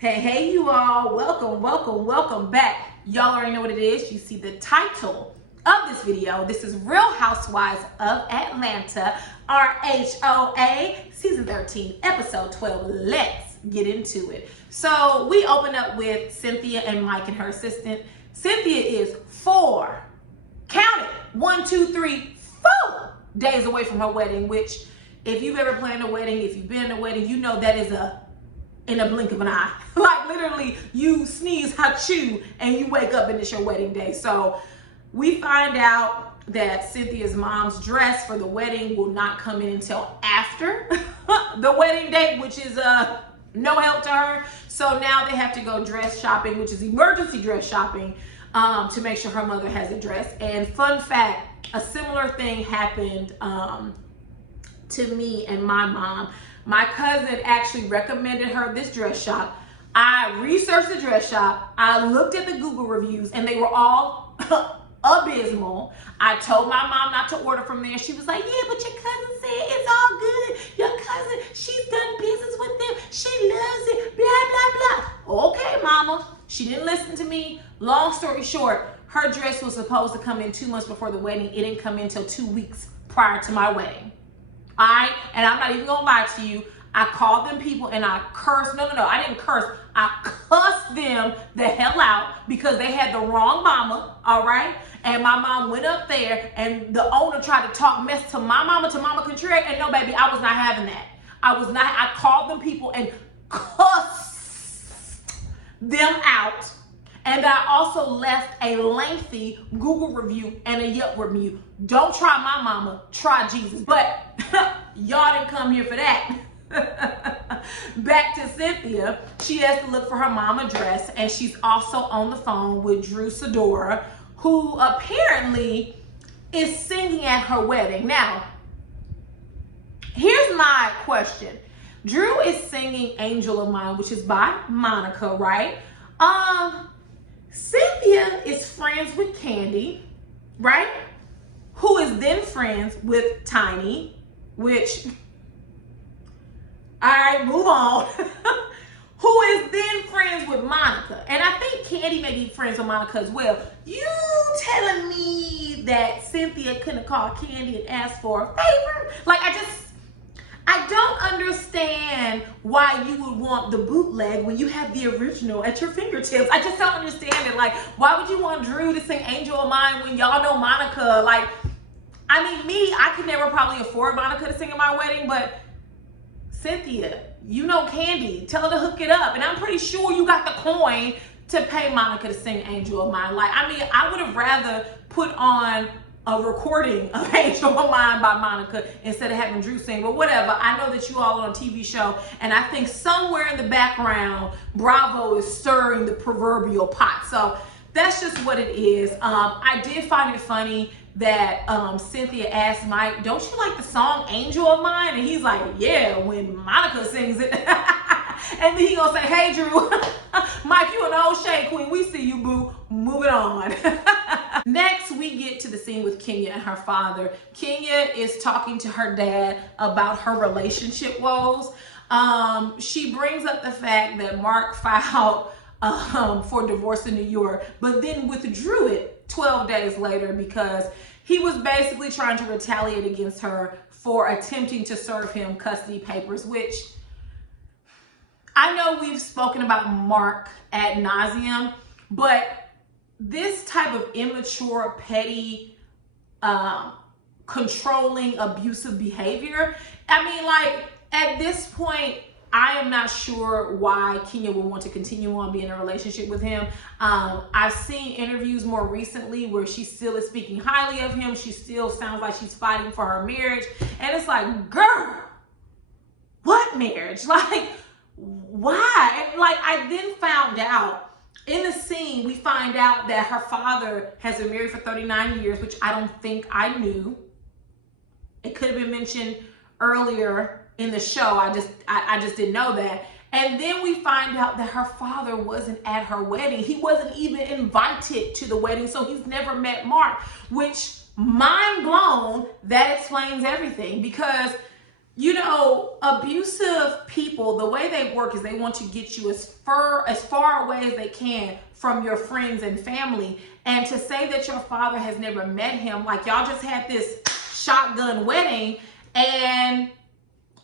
Hey, you all. Welcome back. Y'all already know what it is. You see the title of this video. This is Real Housewives of Atlanta, RHOA, season 13, episode 12. Let's get into it. So we open up with Cynthia and Mike and her assistant. Cynthia is 4 days away from her wedding, which if you've ever planned a wedding, if you've been in a wedding, you know that is in a blink of an eye. Like literally you sneeze, achoo, and you wake up and it's your wedding day. So we find out that Cynthia's mom's dress for the wedding will not come in until after the wedding date, which is no help to her. So now they have to go dress shopping, which is emergency dress shopping, to make sure her mother has a dress. And fun fact, a similar thing happened to me and my mom. My cousin actually recommended her this dress shop. I researched the dress shop. I looked at the Google reviews and they were all abysmal. I told my mom not to order from there. She was like, yeah, but your cousin said it's all good. Your cousin, she's done business with them. She loves it, blah, blah, blah. Okay, mama. She didn't listen to me. Long story short, her dress was supposed to come in 2 months before the wedding. It didn't come in until 2 weeks prior to my wedding. All right, and I'm not even gonna lie to you. I called them people and I cursed. No, I didn't curse. I cussed them the hell out because they had the wrong mama, all right? And my mom went up there and the owner tried to talk mess to my mama, to Mama Contrary, and no, baby, I was not having that. I called them people and cussed them out. And I also left a lengthy Google review and a Yelp review. Don't try my mama, try Jesus. But y'all didn't come here for that. Back to Cynthia. She has to look for her mama dress, and she's also on the phone with Drew Sidora, who apparently is singing at her wedding. Now, here's my question. Drew is singing Angel of Mine, which is by Monica, right? Cynthia is friends with Candy, right? Who is then friends with Tiny, which, all right, move on. Who is then friends with Monica. And I think Candy may be friends with Monica as well. You telling me that Cynthia couldn't call Candy and ask for a favor? Like, I don't understand why you would want the bootleg when you have the original at your fingertips. I just don't understand it. Like, why would you want Drew to sing Angel of Mine when y'all know Monica? Like, I mean, I could never probably afford Monica to sing at my wedding, but Cynthia, you know Candy, tell her to hook it up. And I'm pretty sure you got the coin to pay Monica to sing Angel of Mine. Like, I mean, I would have rather put on a recording of Angel of Mine by Monica instead of having Drew sing, but whatever. I know that you all are on a TV show, and I think somewhere in the background, Bravo is stirring the proverbial pot. So that's just what it is. I did find it funny that Cynthia asked Mike, don't you like the song Angel of Mine? And he's like, yeah, when Monica sings it. And then he gonna say, hey, Drew, Mike, you an old shade queen. We see you, boo. Moving on. Next, we get to the scene with Kenya and her father. Kenya is talking to her dad about her relationship woes. She brings up the fact that Mark filed for divorce in New York, but then withdrew it 12 days later because he was basically trying to retaliate against her for attempting to serve him custody papers, which I know we've spoken about Mark ad nauseum, but this type of immature, petty, controlling, abusive behavior, I mean, like, at this point, I am not sure why Kenya would want to continue on being in a relationship with him. I've seen interviews more recently where she still is speaking highly of him. She still sounds like she's fighting for her marriage. And it's like, girl, what marriage? Like, why? And like, I then found out in the scene, we find out that her father has been married for 39 years, which I don't think I knew. It could have been mentioned earlier in the show. I just didn't know that. And then we find out that her father wasn't at her wedding. He wasn't even invited to the wedding, so he's never met Mark, which, mind blown, that explains everything. Because You know, abusive people, the way they work is they want to get you as far away as they can from your friends and family. And to say that your father has never met him, like y'all just had this shotgun wedding and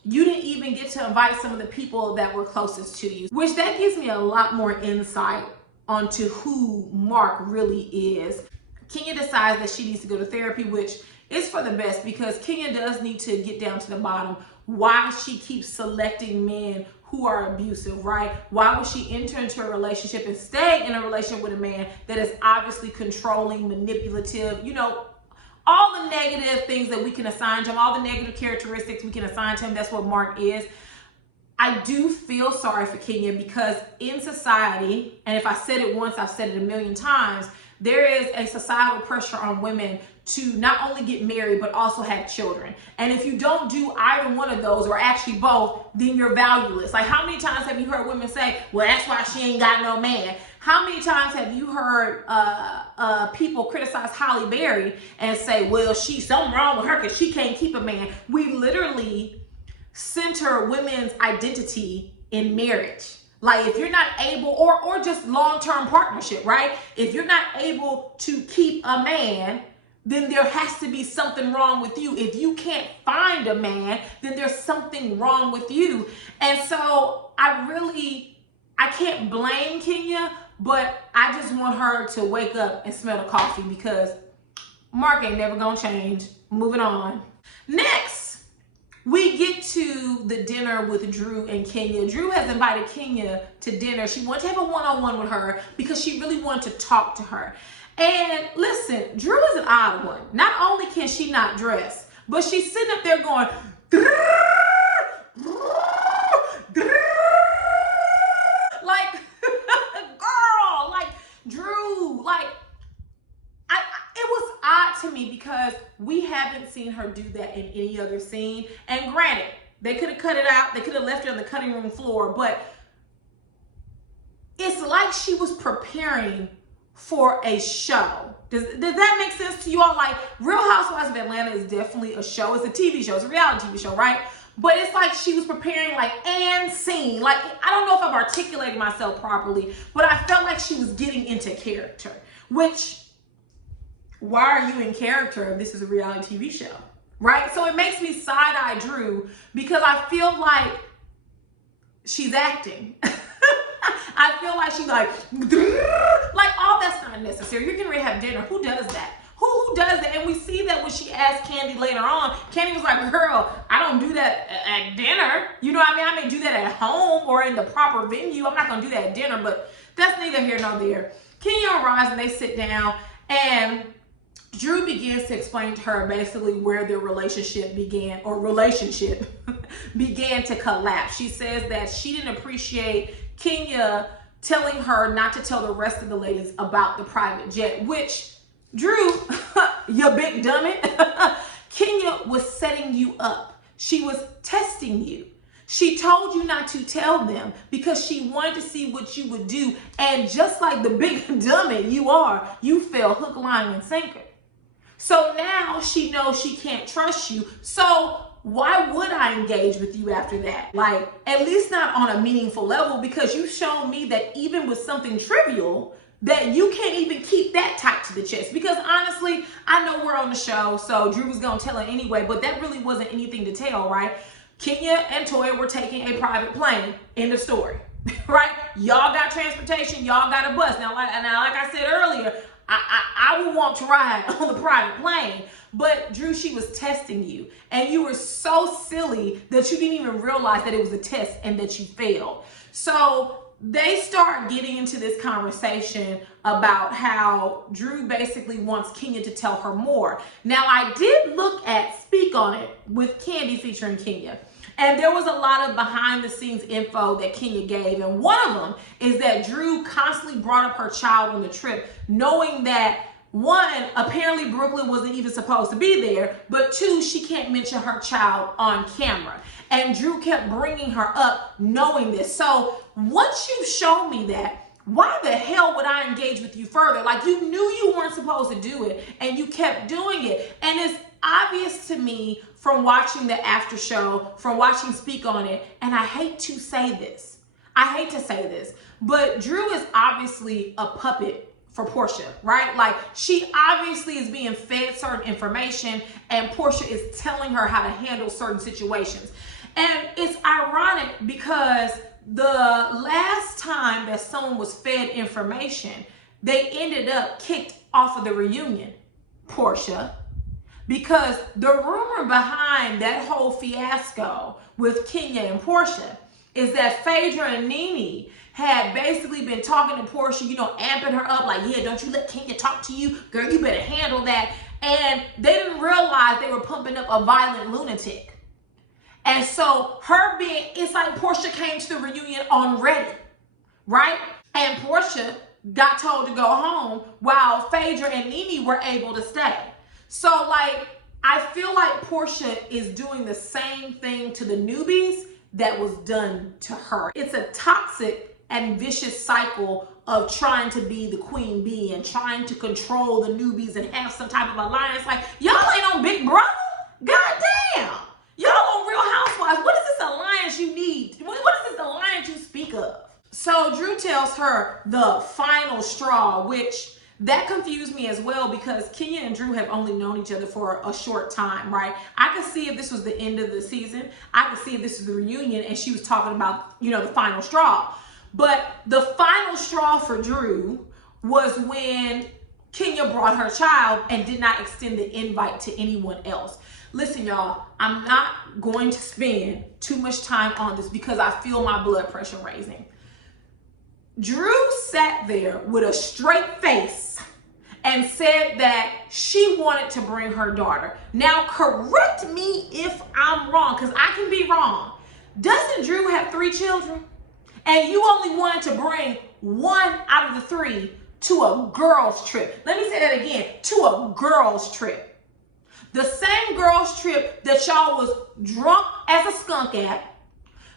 you didn't even get to invite some of the people that were closest to you, which that gives me a lot more insight onto who Mark really is. Kenya decides that she needs to go to therapy, which is for the best, because Kenya does need to get down to the bottom why she keeps selecting men who are abusive, right? Why would she enter into a relationship and stay in a relationship with a man that is obviously controlling, manipulative, you know, all the negative things that we can assign to him, all the negative characteristics we can assign to him. That's what Mark is. I do feel sorry for Kenya, because in society, and if I said it once, I've said it a million times, there is a societal pressure on women to not only get married, but also have children. And if you don't do either one of those, or actually both, then you're valueless. Like, how many times have you heard women say, well, that's why she ain't got no man? How many times have you heard people criticize Halle Berry and say, well, she's something wrong with her because she can't keep a man? We literally center women's identity in marriage. Like, if you're not able, or just long-term partnership, right? If you're not able to keep a man, then there has to be something wrong with you. If you can't find a man, then there's something wrong with you. And so I can't blame Kenya, but I just want her to wake up and smell the coffee, because Mark ain't never gonna change. Moving on. Next, we get to the dinner with Drew and Kenya. Drew has invited Kenya to dinner. She wanted to have a one-on-one with her because she really wanted to talk to her. And listen, Drew is an odd one. Not only can she not dress, but she's sitting up there going, like, girl, like, Drew, like, it was odd to me because we haven't seen her do that in any other scene. And granted, they could have cut it out. They could have left it on the cutting room floor, but it's like she was preparing for a show. Does that make sense to you all? Like, Real Housewives of Atlanta is definitely a show. It's a TV show. It's a reality TV show, right? But it's like she was preparing, like, and scene. Like, I don't know if I've articulated myself properly, but I felt like she was getting into character, which, why are you in character if this is a reality TV show, right? So it makes me side-eye Drew, because I feel like she's acting. I feel like she's like, all that's not necessary. You're getting ready to have dinner. Who does that? Who does that? And we see that when she asked Kandi later on. Kandi was like, girl, I don't do that at dinner. You know what I mean? I may do that at home or in the proper venue. I'm not going to do that at dinner, but that's neither here nor there. Kenya arrives and they sit down, and Drew begins to explain to her basically where their relationship began, or relationship began to collapse. She says that she didn't appreciate Kenya telling her not to tell the rest of the ladies about the private jet, which, Drew, you big dummy, Kenya was setting you up. She was testing you. She told you not to tell them because she wanted to see what you would do. And just like the big dummy you are, you fell hook, line, and sinker. So now she knows she can't trust you. So why would I engage with you after that? Like, at least not on a meaningful level, because you've shown me that even with something trivial, that you can't even keep that tight to the chest. Because honestly, I know we're on the show, so Drew was gonna tell her anyway, but that really wasn't anything to tell, right? Kenya and Toya were taking a private plane. End of story, right? Y'all got transportation, y'all got a bus. Now, like I said earlier, I would want to ride on the private plane. But Drew, she was testing you, and you were so silly that you didn't even realize that it was a test and that you failed. So they start getting into this conversation about how Drew basically wants Kenya to tell her more. Now, I did look at Speak On It with Kandi featuring Kenya, and there was a lot of behind the scenes info that Kenya gave. And one of them is that Drew constantly brought up her child on the trip, knowing that, one, apparently Brooklyn wasn't even supposed to be there, but two, she can't mention her child on camera. And Drew kept bringing her up knowing this. So once you've shown me that, why the hell would I engage with you further? Like, you knew you weren't supposed to do it and you kept doing it. And obvious to me from watching the after show, from watching Speak on It, and I hate to say this. But Drew is obviously a puppet for Portia, right? Like, she obviously is being fed certain information and Portia is telling her how to handle certain situations. And it's ironic because the last time that someone was fed information, they ended up kicked off of the reunion, Portia, because the rumor behind that whole fiasco with Kenya and Portia is that Phaedra and Nene had basically been talking to Portia, you know, amping her up like, yeah, don't you let Kenya talk to you. Girl, you better handle that. And they didn't realize they were pumping up a violent lunatic. And so it's like Portia came to the reunion on ready, right? And Portia got told to go home while Phaedra and Nene were able to stay. So like, I feel like Portia is doing the same thing to the newbies that was done to her. It's a toxic and vicious cycle of trying to be the queen bee and trying to control the newbies and have some type of alliance. Like, y'all ain't on Big Brother? Goddamn. Y'all on Real Housewives. What is this alliance you need? What is this alliance you speak of? So Drew tells her the final straw, which that confused me as well because Kenya and Drew have only known each other for a short time, right? I could see if this was the end of the season. I could see if this was the reunion and she was talking about, you know, the final straw. But the final straw for Drew was when Kenya brought her child and did not extend the invite to anyone else. Listen, y'all, I'm not going to spend too much time on this because I feel my blood pressure raising. Drew sat there with a straight face and said that she wanted to bring her daughter. Now, correct me if I'm wrong, because I can be wrong. Doesn't Drew have 3 children? And you only wanted to bring 1 out of the 3 to a girls' trip. Let me say that again, to a girls' trip. The same girls' trip that y'all was drunk as a skunk at.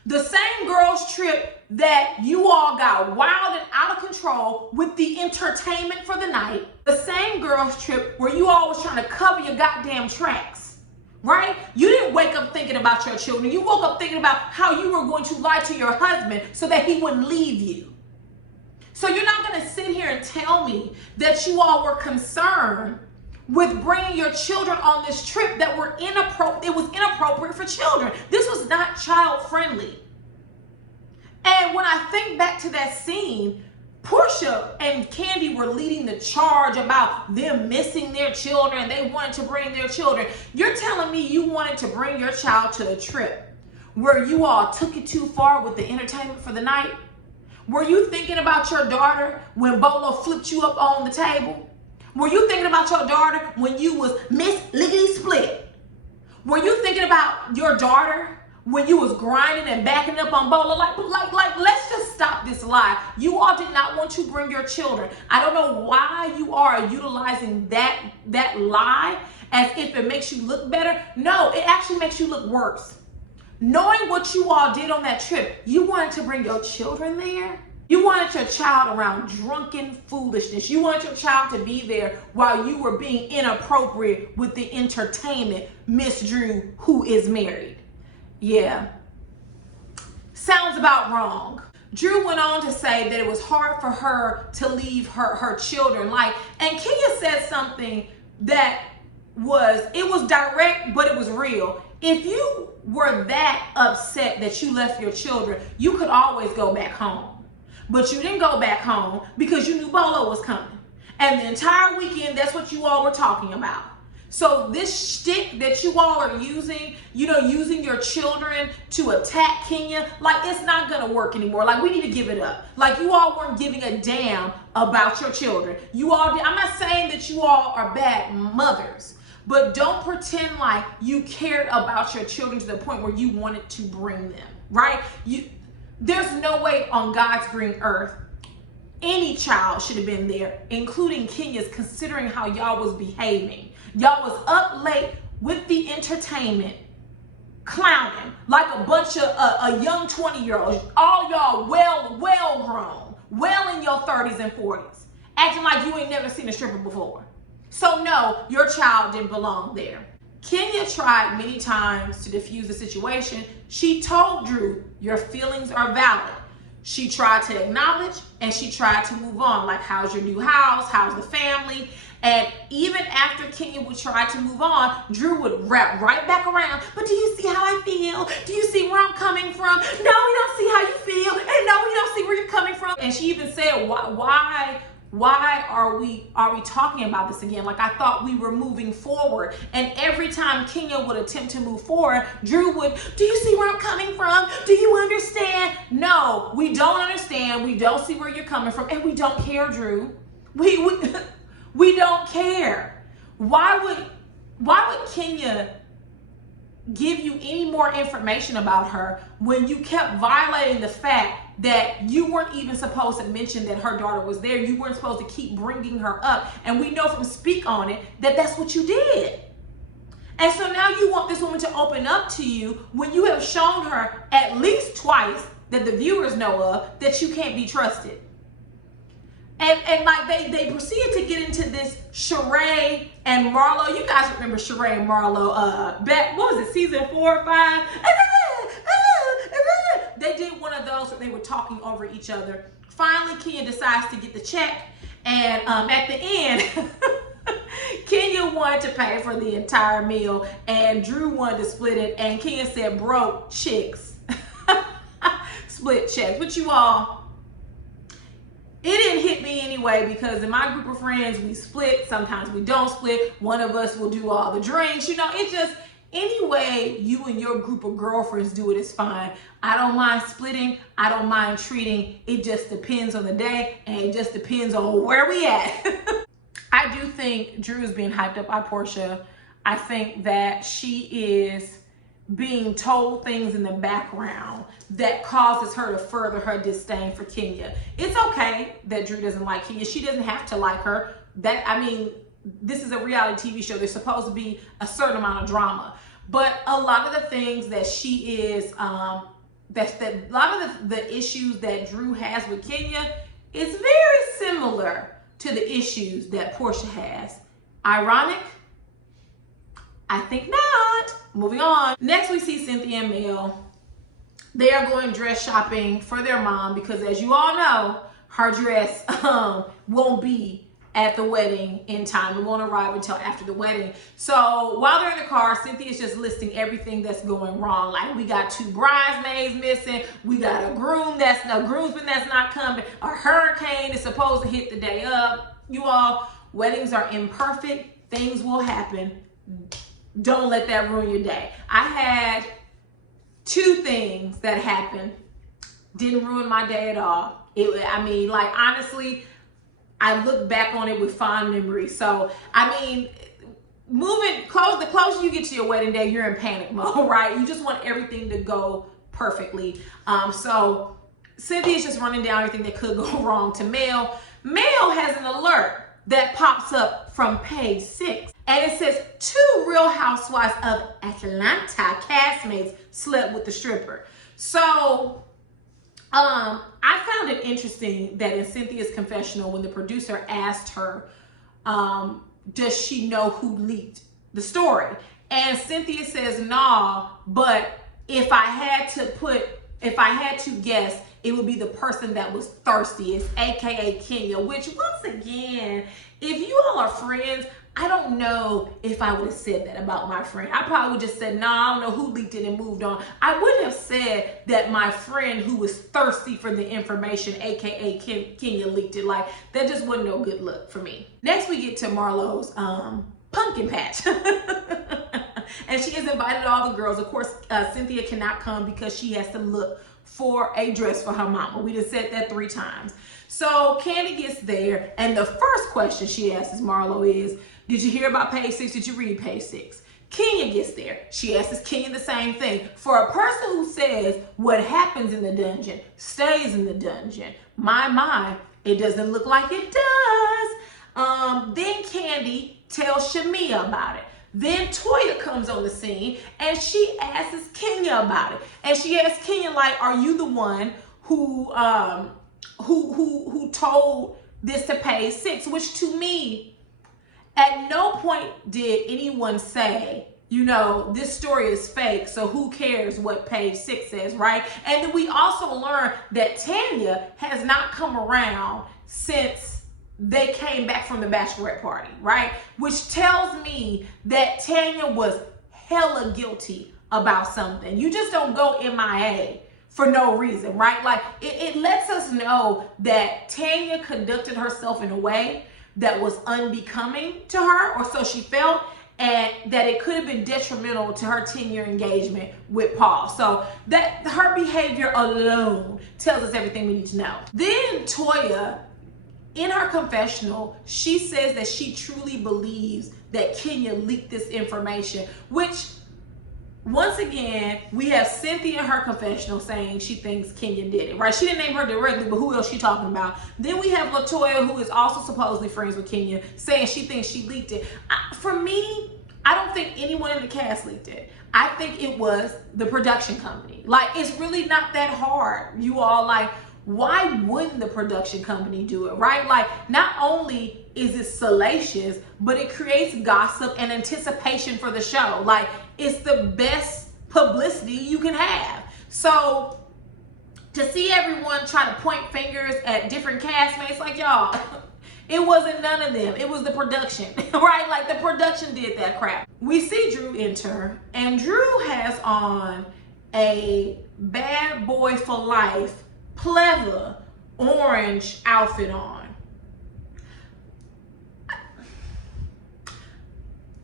The same girls' trip that you all got wild and out of control with the entertainment for the night. The same girls' trip where you all was trying to cover your goddamn tracks, right? You didn't wake up thinking about your children. You woke up thinking about how you were going to lie to your husband so that he wouldn't leave you. So you're not going to sit here and tell me that you all were concerned with bringing your children on this trip that were inappropriate. It was inappropriate for children. This was not child friendly. And when I think back to that scene, Portia and Candy were leading the charge about them missing their children. They wanted to bring their children. You're telling me you wanted to bring your child to a trip where you all took it too far with the entertainment for the night? Were you thinking about your daughter when Bolo flipped you up on the table? Were you thinking about your daughter when you was Miss Lickety Split? Were you thinking about your daughter when you was grinding and backing up on Bolo? Like, let's just stop this lie. You all did not want to bring your children. I don't know why you are utilizing that lie as if it makes you look better. No, it actually makes you look worse. Knowing what you all did on that trip, you wanted to bring your children there? You wanted your child around drunken foolishness. You wanted your child to be there while you were being inappropriate with the entertainment, Miss Drew, who is married. Yeah, sounds about wrong. Drew went on to say that it was hard for her to leave her children. And Kenya said something that was direct, but it was real. If you were that upset that you left your children, you could always go back home. But you didn't go back home because you knew Bolo was coming. And the entire weekend, that's what you all were talking about. So this shtick that you all are using, using your children to attack Kenya, it's not gonna work anymore. We need to give it up. You all weren't giving a damn about your children. You all did. I'm not saying that you all are bad mothers, but don't pretend like you cared about your children to the point where you wanted to bring them, right? There's no way on God's green earth any child should have been there, including Kenya's, considering how y'all was behaving. Y'all was up late with the entertainment, clowning like a bunch of a young 20-year-olds. All y'all well grown, well in your 30s and 40s, acting like you ain't never seen a stripper before. So no, your child didn't belong there. Kenya tried many times to diffuse the situation. She told Drew, your feelings are valid. She tried to acknowledge and she tried to move on. Like, how's your new house? How's the family? And even after Kenya would try to move on, Drew would wrap right back around. But do you see how I feel? Do you see where I'm coming from? No, we don't see how you feel. And no, we don't see where you're coming from. And she even said, why are we talking about this again? Like, I thought we were moving forward. And every time Kenya would attempt to move forward, Drew would, do you see where I'm coming from? Do you understand? No, we don't understand. We don't see where you're coming from. And we don't care, Drew. We don't care. Why would Kenya give you any more information about her when you kept violating the fact that you weren't even supposed to mention that her daughter was there? You weren't supposed to keep bringing her up. And we know from Speak On It that that's what you did. And so now you want this woman to open up to you when you have shown her at least twice, that the viewers know of, that you can't be trusted. And like they proceeded to get into this Sheree and Marlo. You guys remember Sheree and Marlo back, what was it, season 4 or 5? They did one of those where they were talking over each other. Finally, Kenya decides to get the check. And at the end, Kenya wanted to pay for the entire meal and Drew wanted to split it. And Kenya said, broke chicks split checks. But you all, it didn't hit me anyway, because in my group of friends, we split. Sometimes we don't split. One of us will do all the drinks. You know, it just, any way you and your group of girlfriends do it is fine. I don't mind splitting. I don't mind treating. It just depends on the day, and it just depends on where we at. I do think Drew is being hyped up by Portia. I think that she is being told things in the background that causes her to further her disdain for Kenya. It's okay that Drew doesn't like Kenya. She doesn't have to like her. This is a reality TV show. There's supposed to be a certain amount of drama. But a lot of the things that she is, a lot of the issues that Drew has with Kenya is very similar to the issues that Portia has. Ironic? I think not. Moving on. Next, we see Cynthia and Mel. They are going dress shopping for their mom because, as you all know, her dress won't be at the wedding in time. It won't arrive until after the wedding. So while they're in the car, Cynthia's just listing everything that's going wrong. Like, we got 2 bridesmaids missing. We got a groomsman that's not coming. A hurricane is supposed to hit the day up. You all, weddings are imperfect. Things will happen. Don't let that ruin your day. I had 2 things that happened. Didn't ruin my day at all. Honestly, I look back on it with fond memories. So, the closer you get to your wedding day, you're in panic mode, right? You just want everything to go perfectly. So Cynthia's just running down everything that could go wrong to Mel. Mel has an alert that pops up from page 6. And it says, 2 Real Housewives of Atlanta castmates slept with the stripper. So, I found it interesting that in Cynthia's confessional, when the producer asked her, does she know who leaked the story? And Cynthia says, nah, but if I had to guess, it would be the person that was thirstiest, aka Kenya, which, once again, if you all are friends, I don't know if I would have said that about my friend. I probably would just said, I don't know who leaked it and moved on. I wouldn't have said that my friend who was thirsty for the information, aka Kenya, leaked it. Like, that just wasn't no good look for me. Next, we get to Marlo's pumpkin patch. And she has invited all the girls. Of course, Cynthia cannot come because she has to look for a dress for her mama. We just said that 3 times. So Candy gets there, and the first question she asks Marlo is, did you hear about page 6? Did you read page 6? Kenya gets there. She asks Kenya the same thing. For a person who says what happens in the dungeon stays in the dungeon, my, it doesn't look like it does. Then Candy tells Shamia about it. Then Toya comes on the scene and she asks Kenya about it. And she asks Kenya, like, are you the one who told this to page 6? Which, to me, at no point did anyone say you know, this story is fake, so who cares what page 6 says, right? And then we also learn that Tanya has not come around since they came back from the bachelorette party, right? Which tells me that Tanya was hella guilty about something. You just don't go MIA for no reason, right? Like, it lets us know that Tanya conducted herself in a way that was unbecoming to her, or so she felt, and that it could have been detrimental to her 10-year engagement with Paul. So that her behavior alone tells us everything we need to know. Then Toya, in her confessional, she says that she truly believes that Kenya leaked this information, which, once again, we have Cynthia in her confessional saying she thinks Kenya did it, right? She didn't name her directly, but who else she talking about? Then we have LaToya, who is also supposedly friends with Kenya, saying she thinks she leaked it. For me, I don't think anyone in the cast leaked it. I think it was the production company. Like, it's really not that hard. You all, like, why wouldn't the production company do it, right? Like, not only is it salacious, but it creates gossip and anticipation for the show. Like, it's the best publicity you can have. So to see everyone try to point fingers at different castmates, like, y'all, it wasn't none of them. It was the production, right? Like, the production did that crap. We see Drew enter, and Drew has on a bad boy for life, pleather orange outfit on.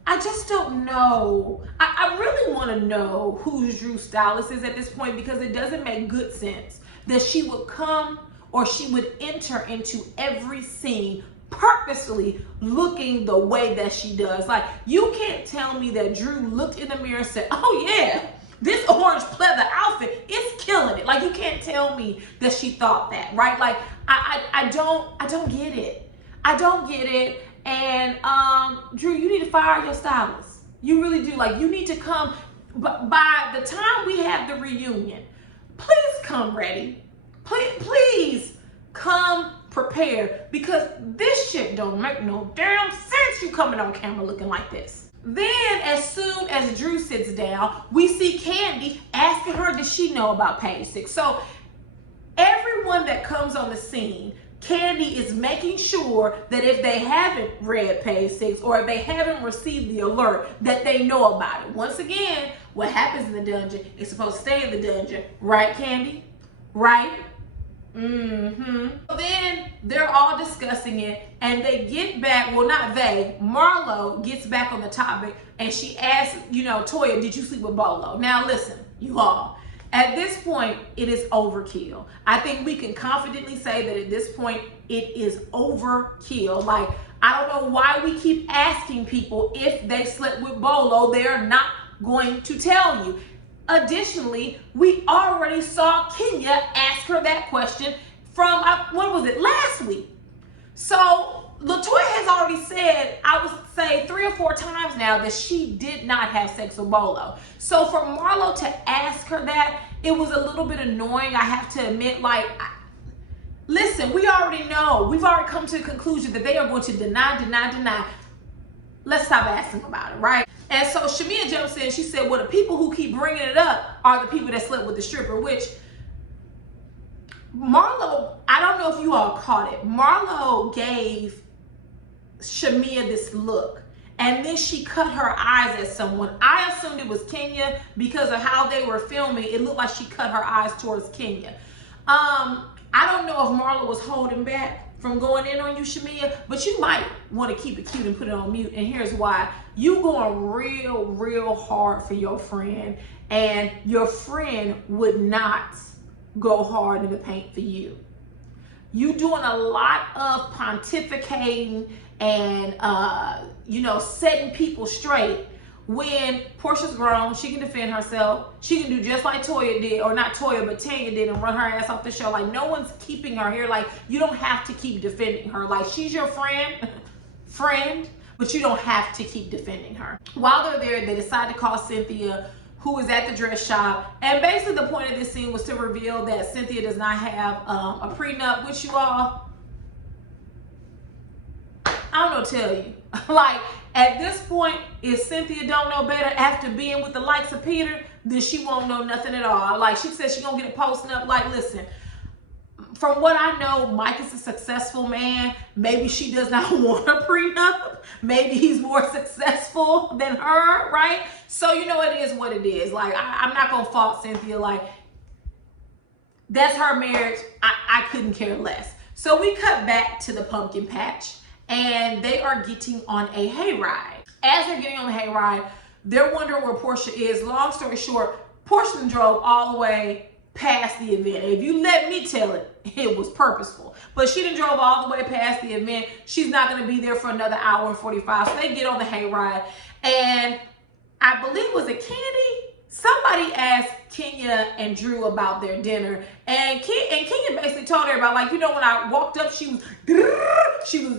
I just don't know. I really want to know who Drew's stylist is at this point, because it doesn't make good sense that she would come, or she would enter into every scene purposely looking the way that she does. Like, you can't tell me that Drew looked in the mirror and said, oh yeah, this orange pleather outfit is killing it. Like, you can't tell me that she thought that, right? Like, I don't get it. I don't get it. And Drew, you need to fire your stylist. You really do. Like, you need to come, but by the time we have the reunion, please come ready. Please come prepared, because this shit don't make no damn sense, you coming on camera looking like this. Then, as soon as Drew sits down, we see Kandi asking her, does she know about page 6? So everyone that comes on the scene, Kandi is making sure that if they haven't read page 6, or if they haven't received the alert, that they know about it. Once again, what happens in the dungeon is supposed to stay in the dungeon, right, Kandi? Right? So then they're all discussing it, and they get back, well, not they, Marlo gets back on the topic, and she asks, you know, Toya, did you sleep with Bolo? Now listen, you all, at this point, it is overkill. I think we can confidently say that at this point, it is overkill. Like, I don't know why we keep asking people if they slept with Bolo. They're not going to tell you. Additionally, we already saw Kenya ask her that question from, what was it, last week. So LaToya has already said, I would say 3 or 4 times now, that she did not have sex with Bolo. So for Marlo to ask her that, it was a little bit annoying, I have to admit. Like, listen, we already know. We've already come to the conclusion that they are going to deny. Let's stop asking about it, right? And so Shamia jumps in. She said, well, the people who keep bringing it up are the people that slept with the stripper, which Marlo, I don't know if you all caught it. Marlo gave Shamia this look, and then she cut her eyes at someone. I assumed it was Kenya because of how they were filming. It looked like she cut her eyes towards Kenya. I don't know if Marlo was holding back from going in on you, Shamia, but you might want to keep it cute and put it on mute. And here's why. You going real hard for your friend, and your friend would not go hard in the paint for you. You doing a lot of pontificating and setting people straight, when Portia's grown, she can defend herself. She can do just like Toya did, or not Toya, but Tanya did, and run her ass off the show. Like, no one's keeping her here. Like, you don't have to keep defending her. Like, she's your friend, but you don't have to keep defending her. While they're there, they decide to call Cynthia, who is at the dress shop. And basically the point of this scene was to reveal that Cynthia does not have a prenup, which you all, I don't know what to tell you. Like, At this point, if Cynthia don't know better after being with the likes of Peter, then she won't know nothing at all. Like, she said she gonna get it posting up. Like, listen, from what I know, Mike is a successful man. Maybe she does not want a prenup. Maybe he's more successful than her, right? So, you know, it is what it is. Like, I'm not going to fault Cynthia. Like, that's her marriage. I couldn't care less. So we cut back to the pumpkin patch, and they are getting on a hayride. As they're getting on the hayride, they're wondering where Portia is. Long story short, Portia drove all the way past the event. If you let me tell it, it was purposeful. But she done drove all the way past the event. She's not going to be there for another hour and 45. So they get on the hayride. And I believe, was it Candy? Somebody asked Kenya and Drew about their dinner. And Kenya basically told everybody, like, you know, when I walked up, she was,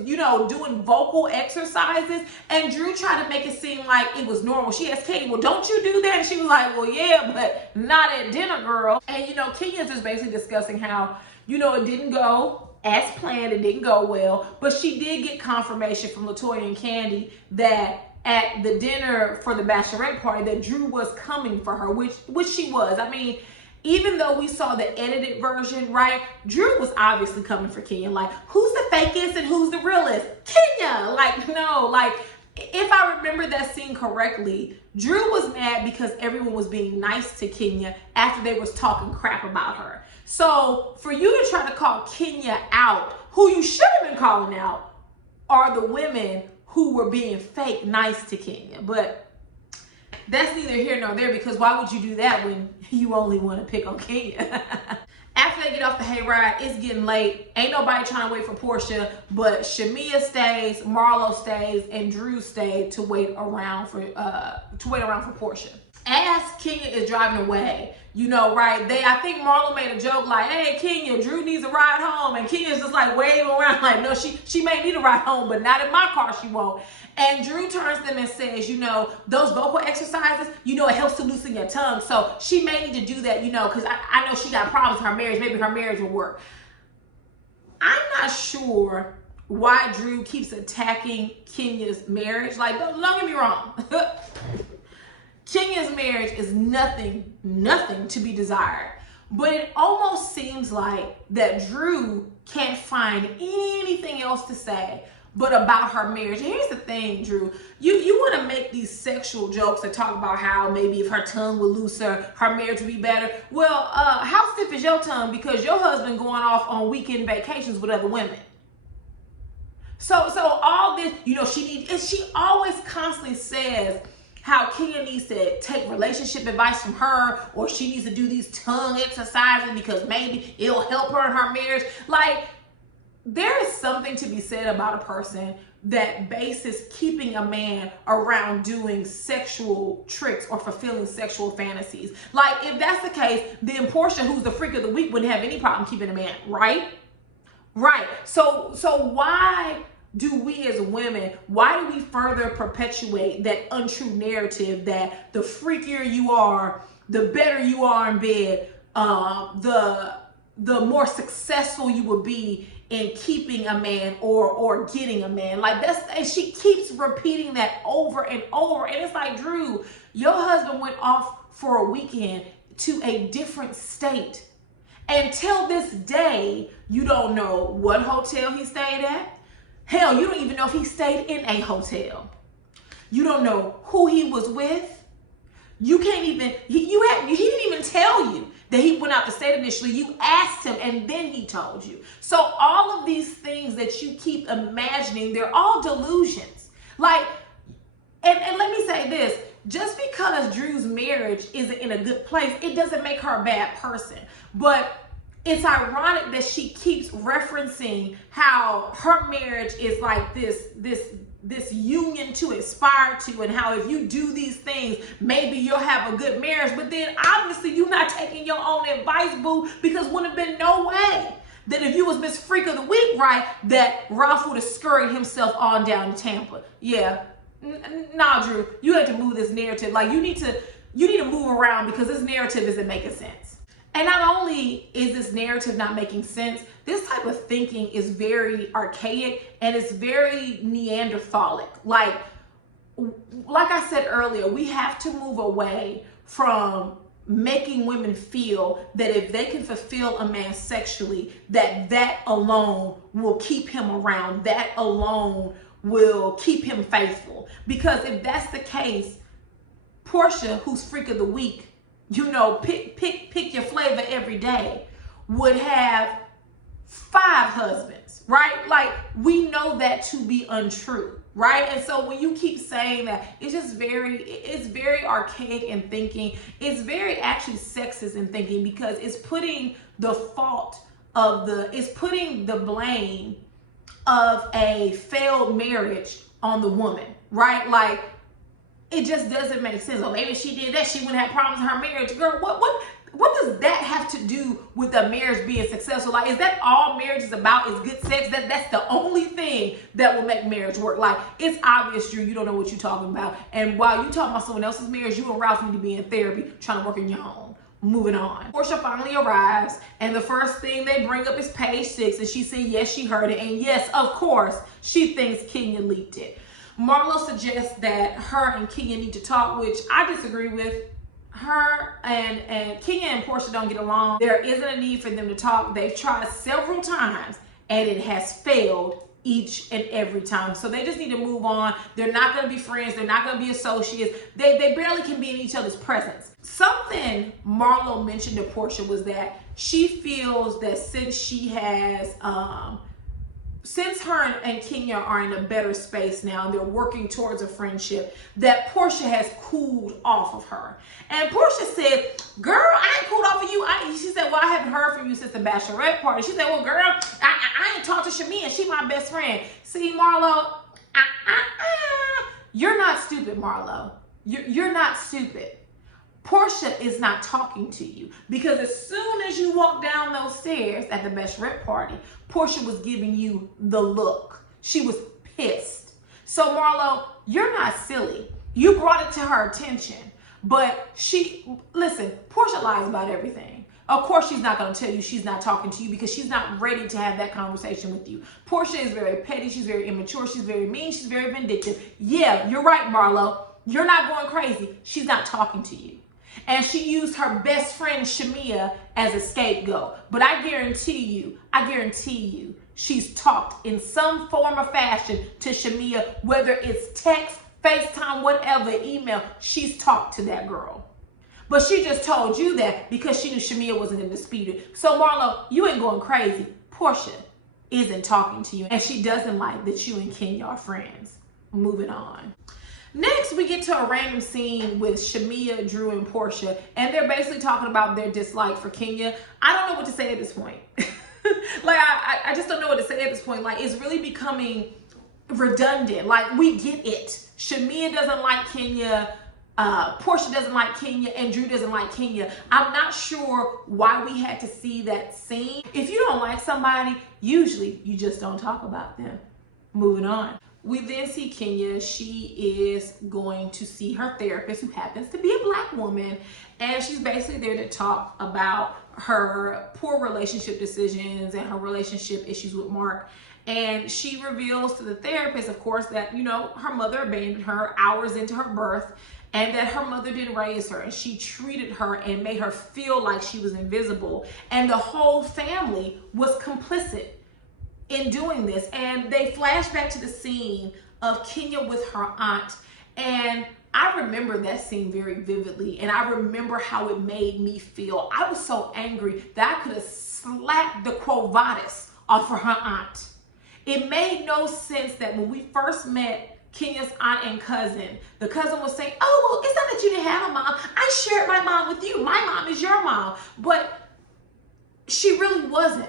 you know, doing vocal exercises. And Drew tried to make it seem like it was normal. She asked Kenya, well, don't you do that? And she was like, well, yeah, but not at dinner, girl. And, you know, Kenya's just basically discussing how, you know, it didn't go as planned. It didn't go well. But she did get confirmation from LaToya and Candy that at the dinner for the bachelorette party that Drew was coming for her, which she was. I mean, even though we saw the edited version, right? Drew was obviously coming for Kenya. Like, who's the fakest and who's the realest? Kenya! Like, no, like, if I remember that scene correctly, Drew was mad because everyone was being nice to Kenya after they was talking crap about her. So for you to try to call Kenya out, who you should have been calling out are the women who were being fake nice to Kenya. But that's neither here nor there, because why would you do that when you only want to pick on Kenya? After they get off the hayride, it's getting late. Ain't nobody trying to wait for Portia, but Shamia stays, Marlo stays, and Drew stayed to wait around for Portia. As Kenya is driving away, you know, right? I think Marlo made a joke like, hey, Kenya, Drew needs a ride home. And Kenya's just like waving around like, no, she may need a ride home, but not in my car, she won't. And Drew turns to them and says, you know, those vocal exercises, you know, it helps to loosen your tongue. So she may need to do that, you know, because I know she got problems with her marriage. Maybe her marriage will work. I'm not sure why Drew keeps attacking Kenya's marriage. Like, don't get me wrong. Kenya's marriage is nothing to be desired. But it almost seems like that Drew can't find anything else to say but about her marriage. And here's the thing, Drew. You want to make these sexual jokes and talk about how maybe if her tongue were looser, her marriage would be better. Well, how stiff is your tongue because your husband going off on weekend vacations with other women? So all this, you know, she always constantly says how Kenya needs to take relationship advice from her, or she needs to do these tongue exercises because maybe it'll help her in her marriage. Like, there is something to be said about a person that bases keeping a man around doing sexual tricks or fulfilling sexual fantasies. Like, if that's the case, then Portia, who's the freak of the week, wouldn't have any problem keeping a man, right? Right. So why do we as women, why do we further perpetuate that untrue narrative that the freakier you are, the better you are in bed, the more successful you will be in keeping a man or getting a man? Like, and she keeps repeating that over and over. And it's like, Drew, your husband went off for a weekend to a different state. And till this day, you don't know what hotel he stayed at. Hell, you don't even know if he stayed in a hotel. You don't know who he was with. You can't even, he didn't even tell you that he went out the state initially. You asked him and then he told you. So all of these things that you keep imagining, they're all delusions. Like, and let me say this, just because Drew's marriage isn't in a good place, it doesn't make her a bad person. But it's ironic that she keeps referencing how her marriage is like this union to aspire to, and how if you do these things, maybe you'll have a good marriage. But then obviously you're not taking your own advice, boo, because would have been no way that if you was Miss Freak of the Week, right, that Ralph would have scurried himself on down to Tampa. Yeah, nah, Drew, you have to move this narrative. Like, you need to move around because this narrative isn't making sense. And not only is this narrative not making sense, this type of thinking is very archaic and it's very Neanderthalic. Like, like I said earlier, we have to move away from making women feel that if they can fulfill a man sexually, that alone will keep him around, that alone will keep him faithful. Because if that's the case, Portia, who's freak of the week, you know, pick your flavor every day, would have 5 husbands, right? Like, we know that to be untrue, right? And so when you keep saying that, it's very archaic in thinking. It's very actually sexist in thinking, because it's putting the blame of a failed marriage on the woman, right? Like, it just doesn't make sense. Or maybe she did that, she wouldn't have problems in her marriage. Girl, what does that have to do with a marriage being successful? Like, is that all marriage is about, is good sex? That's the only thing that will make marriage work. Like, it's obvious, Drew, you don't know what you're talking about. And while you talking about someone else's marriage, you and Ralph need to be in therapy trying to work in your own. Moving on. Portia finally arrives, and the first thing they bring up is page 6, and she said yes, she heard it, and yes, of course, she thinks Kenya leaked it. Marlo suggests that her and Kenya need to talk, which I disagree with. Her and Kenya and Portia don't get along. There isn't a need for them to talk. They've tried several times, and it has failed each and every time. So they just need to move on. They're not going to be friends. They're not going to be associates. They barely can be in each other's presence. Something Marlo mentioned to Portia was that she feels that since her and Kenya are in a better space now, and they're working towards a friendship, that Portia has cooled off of her. And Portia said, girl, I ain't cooled off of you. She said, well, I haven't heard from you since the bachelorette party. She said, well, girl, I ain't talked to Shamia. She my best friend. See, Marlo, you're not stupid, Marlo. You're not stupid. Portia is not talking to you, because as soon as you walk down those stairs at the bachelorette party, Portia was giving you the look. She was pissed. So Marlo, you're not silly. You brought it to her attention, but listen, Portia lies about everything. Of course, she's not going to tell you she's not talking to you, because she's not ready to have that conversation with you. Portia is very petty. She's very immature. She's very mean. She's very vindictive. Yeah, you're right, Marlo. You're not going crazy. She's not talking to you. And she used her best friend Shamia as a scapegoat. But I guarantee you, she's talked in some form or fashion to Shamia, whether it's text, FaceTime, whatever, email. She's talked to that girl. But she just told you that because she knew Shamia wasn't going to dispute it. So Marlo, you ain't going crazy. Portia isn't talking to you, and she doesn't like that you and Kenya are friends. Moving on. Next, we get to a random scene with Shamia, Drew, and Portia, and they're basically talking about their dislike for Kenya. I don't know what to say at this point. Like, I just don't know what to say at this point. Like, it's really becoming redundant. Like, we get it. Shamia doesn't like Kenya. Portia doesn't like Kenya, and Drew doesn't like Kenya. I'm not sure why we had to see that scene. If you don't like somebody, usually you just don't talk about them. Moving on. We then see Kenya. She is going to see her therapist, who happens to be a Black woman, and she's basically there to talk about her poor relationship decisions and her relationship issues with Mark. And she reveals to the therapist, of course, that, you know, her mother abandoned her hours into her birth, and that her mother didn't raise her, and she treated her and made her feel like she was invisible, and the whole family was complicit in doing this. And they flash back to the scene of Kenya with her aunt, and I remember that scene very vividly, and I remember how it made me feel. I was so angry that I could have slapped the Quo Vadis off of her aunt. It made no sense that when we first met Kenya's aunt and cousin, the cousin was saying, oh, well, it's not that you didn't have a mom. I shared my mom with you. My mom is your mom. But she really wasn't.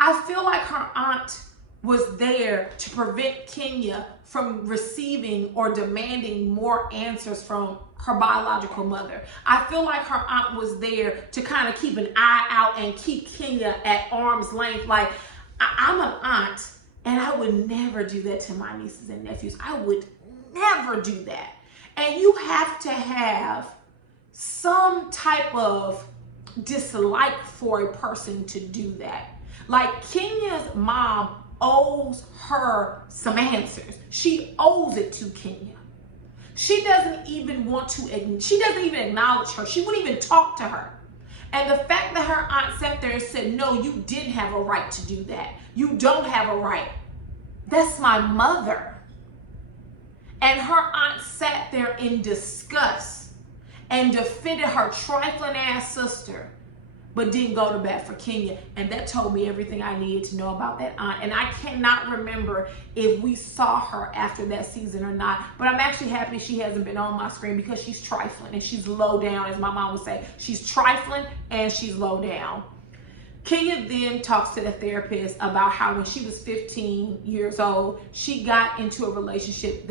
I feel like her aunt was there to prevent Kenya from receiving or demanding more answers from her biological mother. I feel like her aunt was there to kind of keep an eye out and keep Kenya at arm's length. Like, I'm an aunt, and I would never do that to my nieces and nephews. I would never do that. And you have to have some type of dislike for a person to do that. Like, Kenya's mom owes her some answers. She owes it to Kenya. She doesn't even acknowledge her. She wouldn't even talk to her. And the fact that her aunt sat there and said, no, you didn't have a right to do that. You don't have a right. That's my mother. And her aunt sat there in disgust and defended her trifling ass sister, but didn't go to bat for Kenya. And that told me everything I needed to know about that aunt. And I cannot remember if we saw her after that season or not, but I'm actually happy she hasn't been on my screen because she's trifling and she's low down, as my mom would say. She's trifling and she's low down. Kenya then talks to the therapist about how when she was 15 years old, she got into a relationship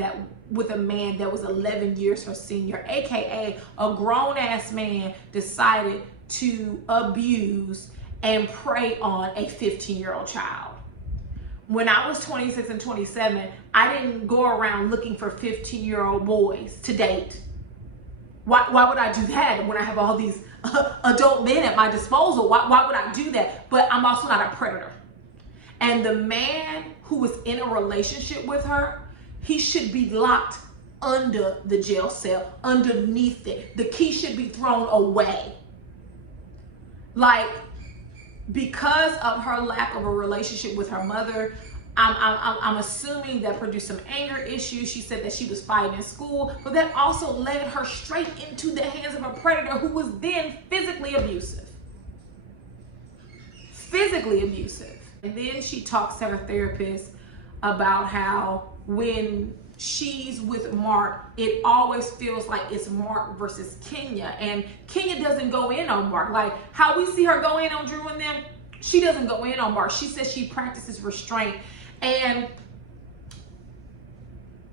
with a man that was 11 years her senior, aka a grown-ass man decided to abuse and prey on a 15-year-old child. When I was 26 and 27, I didn't go around looking for 15-year-old boys to date. Why would I do that when I have all these adult men at my disposal? Why would I do that? But I'm also not a predator. And the man who was in a relationship with her, he should be locked under the jail cell, underneath it. The key should be thrown away. Like, because of her lack of a relationship with her mother, I'm assuming that produced some anger issues. She said that she was fighting in school, but that also led her straight into the hands of a predator who was then physically abusive. Physically abusive. And then she talks to her therapist about how when she's with Mark, it always feels like it's Mark versus Kenya. And Kenya doesn't go in on Mark. Like how we see her go in on Drew and them, she doesn't go in on Mark. She says she practices restraint. And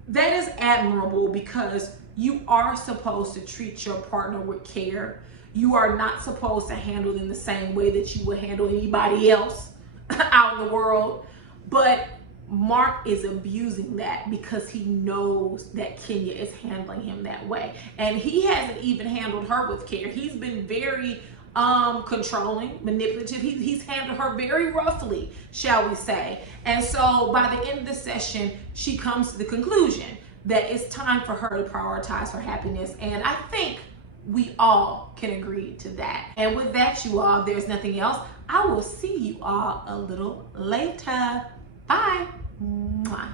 that is admirable because you are supposed to treat your partner with care. You are not supposed to handle them the same way that you would handle anybody else out in the world. But Mark is abusing that because he knows that Kenya is handling him that way. And he hasn't even handled her with care. He's been very controlling, manipulative. He's handled her very roughly, shall we say. And so by the end of the session, she comes to the conclusion that it's time for her to prioritize her happiness. And I think we all can agree to that. And with that, you all, there's nothing else. I will see you all a little later. Bye. Mwah.